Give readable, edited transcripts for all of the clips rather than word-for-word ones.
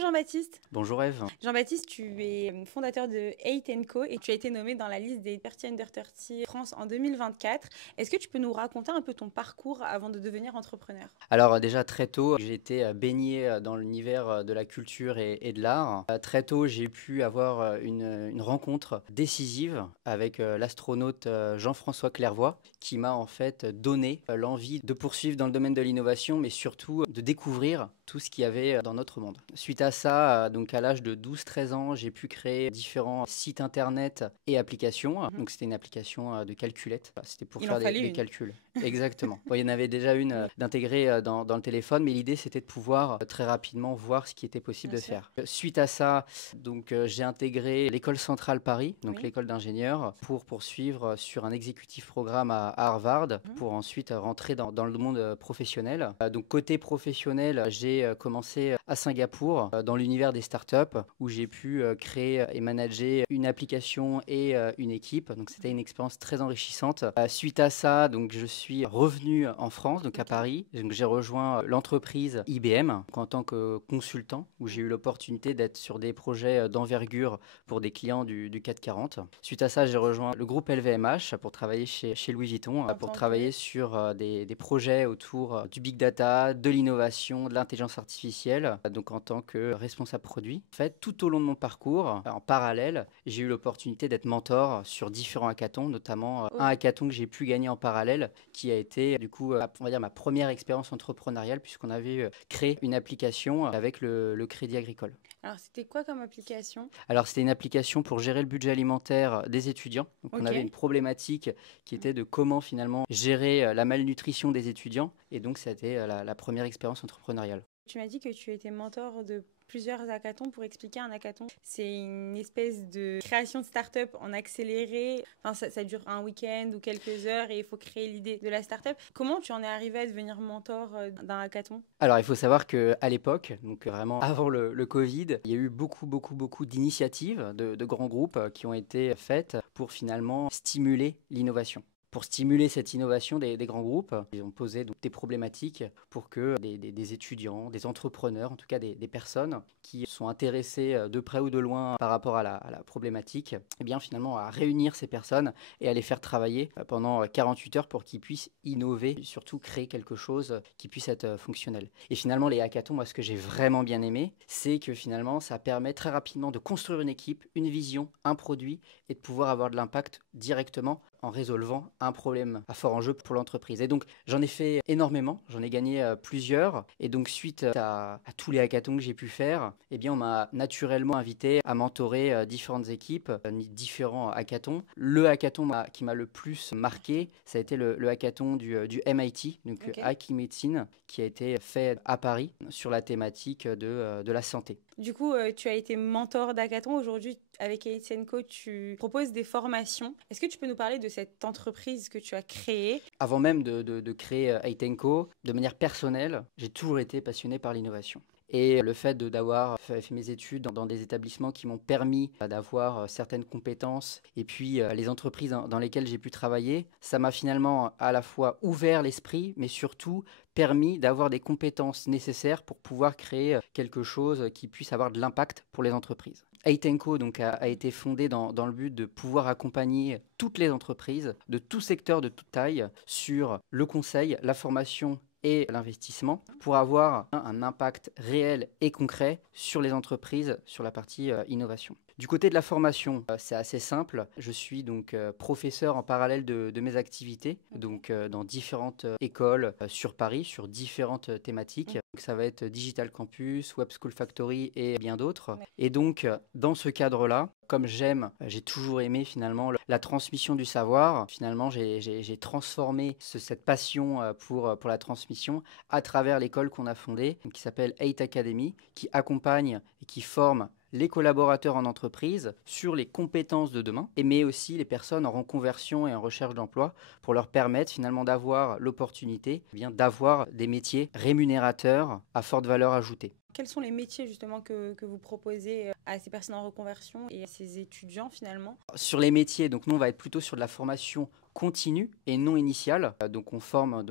Jean-Baptiste. Bonjour Eve. Jean-Baptiste, tu es fondateur de Eight & Co et tu as été nommé dans la liste des 30 Under 30 France en 2024. Est-ce que tu peux nous raconter un peu ton parcours avant de devenir entrepreneur? Alors déjà très tôt, j'ai été baigné dans l'univers de la culture et de l'art. Très tôt, j'ai pu avoir une rencontre décisive avec l'astronaute Jean-François Clairvoy, qui m'a en fait donné l'envie de poursuivre dans le domaine de l'innovation, mais surtout de découvrir tout ce qu'il y avait dans notre monde. Suite à ça, donc à l'âge de 12-13 ans, j'ai pu créer différents sites internet et applications. Donc c'était une application de calculette. C'était pour Il en faire fallait des une. calculs. Exactement. Bon, il y en avait déjà une d'intégrer dans le téléphone, mais l'idée c'était de pouvoir très rapidement voir ce qui était possible Bien de sûr. faire. Suite à ça, donc j'ai intégré l'école centrale Paris, donc Oui. l'école d'ingénieurs, pour poursuivre sur un exécutif programme à Harvard, pour ensuite rentrer dans le monde professionnel. Donc côté professionnel, j'ai commencé à Singapour, dans l'univers des startups, où j'ai pu créer et manager une application et une équipe. Donc c'était une expérience très enrichissante. Suite à ça, donc je suis revenu en France, donc à Paris. Donc j'ai rejoint l'entreprise IBM en tant que consultant, où j'ai eu l'opportunité d'être sur des projets d'envergure pour des clients du CAC 40. Suite à ça, j'ai rejoint le groupe LVMH pour travailler chez Louis Vuitton, pour tant travailler sur des projets autour du big data, de l'innovation, de l'intelligence artificielle, donc en tant que responsable produit. En fait, tout au long de mon parcours, en parallèle, j'ai eu l'opportunité d'être mentor sur différents hackathons, notamment un hackathon que j'ai pu gagner en parallèle, qui a été du coup, on va dire, ma première expérience entrepreneuriale, puisqu'on avait créé une application avec le Crédit Agricole. Alors, c'était quoi comme application? Alors, c'était une application pour gérer le budget alimentaire des étudiants. Donc, on Ok. avait une problématique qui était de comment finalement gérer la malnutrition des étudiants. Et donc, ça a été la première expérience entrepreneuriale. Tu m'as dit que tu étais mentor de plusieurs hackathons. Pour expliquer un hackathon, c'est une espèce de création de start-up en accéléré. Enfin, ça dure un week-end ou quelques heures et il faut créer l'idée de la start-up. Comment tu en es arrivé à devenir mentor d'un hackathon? Alors, il faut savoir qu'à l'époque, donc vraiment avant le Covid, il y a eu beaucoup d'initiatives de grands groupes qui ont été faites pour finalement stimuler l'innovation. Pour stimuler cette innovation des grands groupes, ils ont posé donc des problématiques pour que des étudiants, des entrepreneurs, en tout cas des personnes qui sont intéressées de près ou de loin par rapport à la problématique, eh bien finalement à réunir ces personnes et à les faire travailler pendant 48 heures pour qu'ils puissent innover, et surtout créer quelque chose qui puisse être fonctionnel. Et finalement, les hackathons, moi, ce que j'ai vraiment bien aimé, c'est que finalement, ça permet très rapidement de construire une équipe, une vision, un produit et de pouvoir avoir de l'impact directement en résolvant un problème à fort enjeu pour l'entreprise. Et donc, j'en ai fait énormément, j'en ai gagné plusieurs. Et donc, suite à tous les hackathons que j'ai pu faire, eh bien, on m'a naturellement invité à mentorer différentes équipes, différents hackathons. Le hackathon qui m'a le plus marqué, ça a été le hackathon du MIT, donc Ok. Hacking Medicine, qui a été fait à Paris sur la thématique de la santé. Du coup, tu as été mentor d'hackathon. Aujourd'hui, avec Eight & Co, tu proposes des formations. Est-ce que tu peux nous parler de cette entreprise que tu as créée? Avant même de créer Eight & Co, de manière personnelle, j'ai toujours été passionné par l'innovation. Et le fait d'avoir fait mes études dans des établissements qui m'ont permis d'avoir certaines compétences et puis les entreprises dans lesquelles j'ai pu travailler, ça m'a finalement à la fois ouvert l'esprit, mais surtout permis d'avoir des compétences nécessaires pour pouvoir créer quelque chose qui puisse avoir de l'impact pour les entreprises. Eight & Co donc, a été fondé dans le but de pouvoir accompagner toutes les entreprises de tout secteur, de toute taille, sur le conseil, la formation et l'investissement pour avoir un impact réel et concret sur les entreprises, sur la partie innovation. Du côté de la formation, c'est assez simple. Je suis donc professeur en parallèle de mes activités, donc dans différentes écoles sur Paris, sur différentes thématiques. Donc, ça va être Digital Campus, Web School Factory et bien d'autres. Et donc, dans ce cadre-là, comme j'ai toujours aimé finalement la transmission du savoir. Finalement, j'ai transformé cette passion pour la transmission à travers l'école qu'on a fondée, qui s'appelle Eight Academy, qui accompagne et qui forme les collaborateurs en entreprise sur les compétences de demain, mais aussi les personnes en reconversion et en recherche d'emploi pour leur permettre finalement d'avoir l'opportunité d'avoir des métiers rémunérateurs à forte valeur ajoutée. Quels sont les métiers justement que vous proposez à ces personnes en reconversion et à ces étudiants finalement? Sur les métiers, donc nous on va être plutôt sur de la formation continue et non initiale. Donc on forme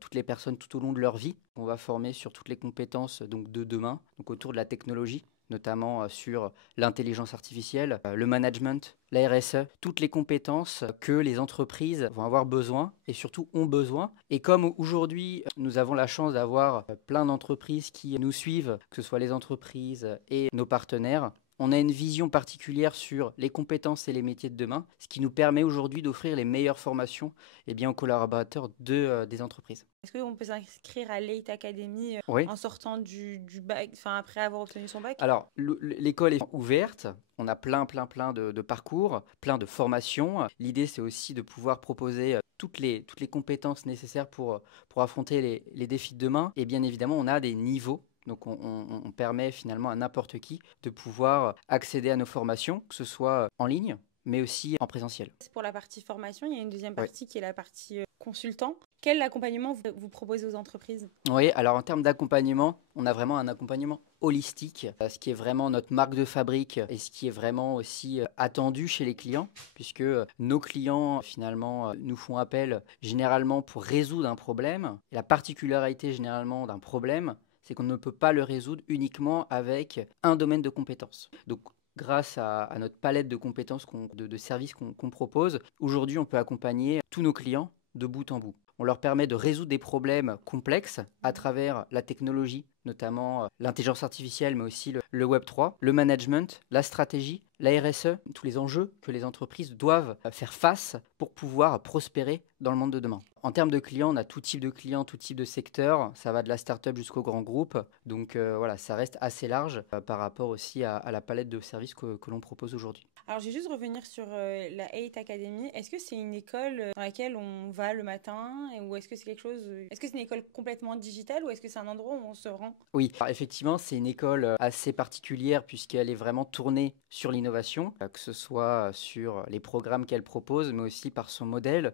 toutes les personnes tout au long de leur vie. On va former sur toutes les compétences de demain, donc autour de la technologie, notamment sur l'intelligence artificielle, le management, la RSE, toutes les compétences que les entreprises vont avoir besoin et surtout ont besoin. Et comme aujourd'hui, nous avons la chance d'avoir plein d'entreprises qui nous suivent, que ce soit les entreprises et nos partenaires, on a une vision particulière sur les compétences et les métiers de demain, ce qui nous permet aujourd'hui d'offrir les meilleures formations aux collaborateurs des entreprises. Est-ce qu'on peut s'inscrire à l'EIT Academy Oui. en sortant du bac, après avoir obtenu son bac? Alors, l'école est ouverte. On a plein de parcours, plein de formations. L'idée, c'est aussi de pouvoir proposer toutes les compétences nécessaires pour affronter les défis de demain. Et bien évidemment, on a des niveaux. Donc, on permet finalement à n'importe qui de pouvoir accéder à nos formations, que ce soit en ligne, mais aussi en présentiel. Pour la partie formation, il y a une deuxième partie qui est la partie consultant. Quel accompagnement vous proposez aux entreprises? Oui, alors en termes d'accompagnement, on a vraiment un accompagnement holistique, ce qui est vraiment notre marque de fabrique et ce qui est vraiment aussi attendu chez les clients, puisque nos clients finalement nous font appel généralement pour résoudre un problème. Et la particularité généralement d'un problème, c'est qu'on ne peut pas le résoudre uniquement avec un domaine de compétences. Donc, grâce à notre palette de compétences, de services qu'on propose, aujourd'hui, on peut accompagner tous nos clients de bout en bout. On leur permet de résoudre des problèmes complexes à travers la technologie, notamment l'intelligence artificielle, mais aussi le Web3, le management, la stratégie, la RSE, tous les enjeux que les entreprises doivent faire face pour pouvoir prospérer dans le monde de demain. En termes de clients, on a tout type de clients, tout type de secteur. Ça va de la start-up jusqu'au grand groupe. Donc voilà, ça reste assez large par rapport aussi à la palette de services que l'on propose aujourd'hui. Alors, je vais juste revenir sur la 8 Academy. Est-ce que c'est une école dans laquelle on va le matin ou est-ce que c'est quelque chose... Est-ce que c'est une école complètement digitale ou est-ce que c'est un endroit où on se rend? Oui, alors effectivement, c'est une école assez particulière puisqu'elle est vraiment tournée sur l'innovation, que ce soit sur les programmes qu'elle propose, mais aussi par son modèle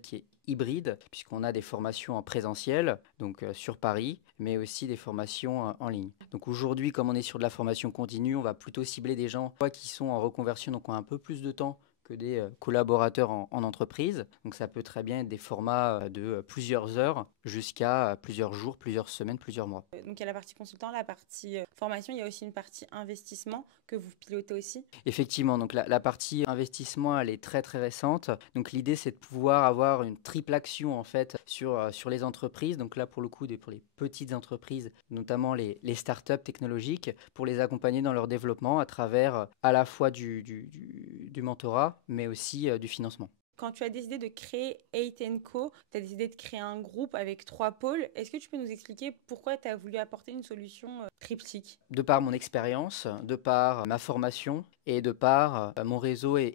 qui est hybride, puisqu'on a des formations en présentiel, donc sur Paris, mais aussi des formations en ligne. Donc aujourd'hui, comme on est sur de la formation continue, on va plutôt cibler des gens qui sont en reconversion, donc ont un peu plus de temps que des collaborateurs en entreprise. Donc ça peut très bien être des formats de plusieurs heures jusqu'à plusieurs jours, plusieurs semaines, plusieurs mois. Donc il y a la partie consultant, la partie formation, il y a aussi une partie investissement que vous pilotez aussi. Effectivement, donc la partie investissement, elle est très récente. Donc l'idée, c'est de pouvoir avoir une triple action en fait sur les entreprises. Donc là, pour le coup, pour les petites entreprises, notamment les startups technologiques, pour les accompagner dans leur développement à travers à la fois du mentorat, mais aussi du financement. Quand tu as décidé de créer 8 & Co, tu as décidé de créer un groupe avec 3 pôles. Est-ce que tu peux nous expliquer pourquoi tu as voulu apporter une solution triptyque? De par mon expérience, de par ma formation et de par mon réseau et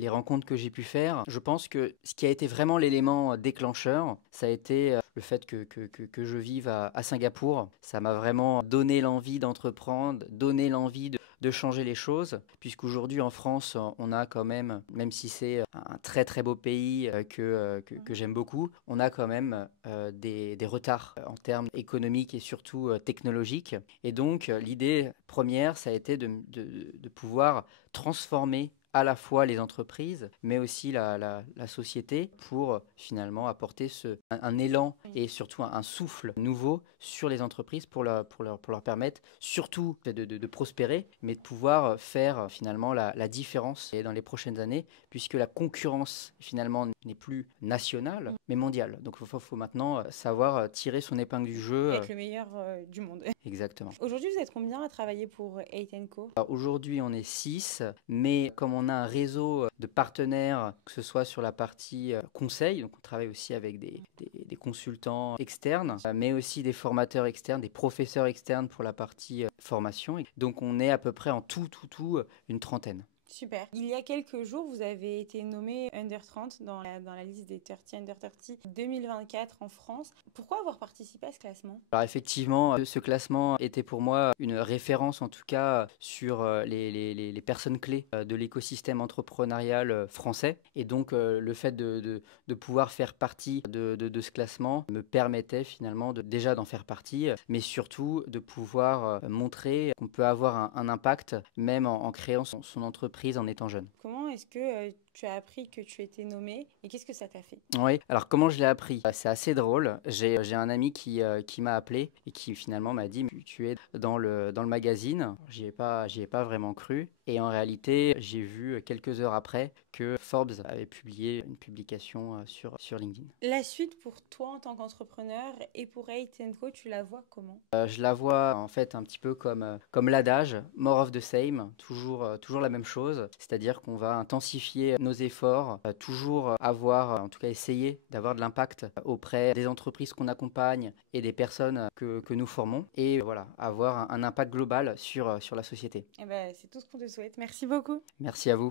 les rencontres que j'ai pu faire, je pense que ce qui a été vraiment l'élément déclencheur, ça a été le fait que je vive à Singapour. Ça m'a vraiment donné l'envie d'entreprendre, donné l'envie de changer les choses, puisqu'aujourd'hui en France, on a quand même si c'est un très beau pays que j'aime beaucoup, on a quand même des retards en termes économiques et surtout technologiques. Et donc l'idée première, ça a été de pouvoir transformer à la fois les entreprises, mais aussi la société pour finalement apporter un élan et surtout un souffle nouveau sur les entreprises pour leur permettre surtout de prospérer, mais de pouvoir faire finalement la différence dans les prochaines années, puisque la concurrence finalement n'est plus nationale, mais mondiale. Donc il faut maintenant savoir tirer son épingle du jeu. Être le meilleur du monde. Exactement. Aujourd'hui, vous êtes combien à travailler pour 8 & Co? Alors, aujourd'hui, on est 6, mais comme on a un réseau de partenaires, que ce soit sur la partie conseil, donc on travaille aussi avec des consultants externes, mais aussi des formateurs externes, des professeurs externes pour la partie formation. Donc on est à peu près en tout une trentaine. Super. Il y a quelques jours, vous avez été nommé Under 30 dans la liste des 30 Under 30 2024 en France. Pourquoi avoir participé à ce classement? Alors effectivement, ce classement était pour moi une référence en tout cas sur les personnes clés de l'écosystème entrepreneurial français. Et donc le fait de pouvoir faire partie de ce classement me permettait finalement déjà d'en faire partie, mais surtout de pouvoir montrer qu'on peut avoir un impact même en créant son entreprise en étant jeune. Comment est-ce que tu as appris que tu étais nommé et qu'est-ce que ça t'a fait? Oui, alors comment je l'ai appris? C'est assez drôle. J'ai un ami qui m'a appelé et qui finalement m'a dit tu es dans le magazine. J'y ai pas vraiment cru. Et en réalité, j'ai vu quelques heures après que Forbes avait publié une publication sur LinkedIn. La suite pour toi en tant qu'entrepreneur et pour Eight Co, tu la vois comment? Je la vois en fait un petit peu comme l'adage, more of the same, toujours la même chose, c'est-à-dire qu'on va intensifier nos efforts, toujours avoir, en tout cas essayer d'avoir de l'impact auprès des entreprises qu'on accompagne et des personnes que nous formons, et voilà, avoir un impact global sur la société. Eh ben, c'est tout ce qu'on te souhaite. Merci beaucoup. Merci à vous.